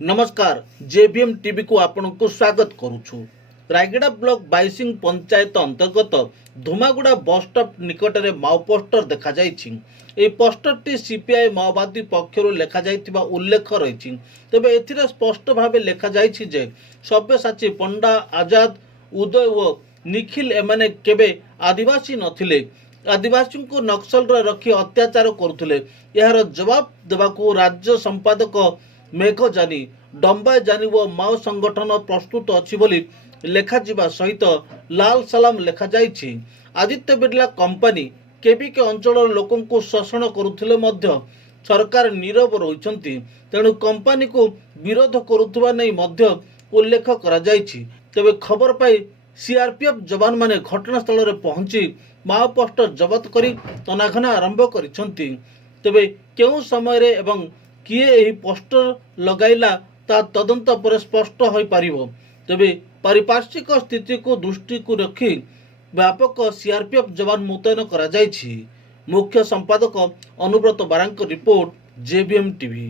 नमस्कार JBM TV को आपण को स्वागत करुछु। रायगड़ा ब्लॉक बाईसिंग पंचायत अंतर्गत धुमागुड़ा बस स्टॉप निकट में माओ पोस्टर देखा जाइछि। ए पोस्टर टी सीपीआई माओवादी पक्षरु लेखा जाइतिबा उल्लेख रहिछि। तबे एथिरे स्पष्ट भावे लेखा जाइछि जे सब्यसाची पंडा आजाद उदय व निखिल एमाने केबे आदिवासी नथिले। आदिवासी को नक्सल रखी अत्याचार करुथिले। यार जवाब देबाकू राज्य संपादक मेघ जानी डम्बा जानी व माओ संगठन प्रस्तुत अच्छी बोली लेखा जिबा सहित लाल सलाम लेखा जाइछि। आदित्य बिरला कंपनी केबीके अंचल लोकं को शोषण करुथिले मध्य सरकार नीरव रहिछंती। तेणु कंपनी को विरोध करुथुबा नै मध्य उल्लेख करा जाइछि। तबे खबर पाई सीआरपीएफ जवान माने घटनास्थल रे पहुंची माओ पोस्टर जबत करी तनाघना आरंभ करिछंती। तबे केउ समय रे एवं किए एही पोस्टर लगाइला ता तदंत पर स्पष्ट हो पारिबो। तबे पारिपार्श्विक स्थिति को दृष्टि को रखी व्यापक सीआरपीएफ जवान मुतयन करा जाइछि। मुख्य संपादक अनुव्रत बारांक रिपोर्ट जेबीएम टीवी।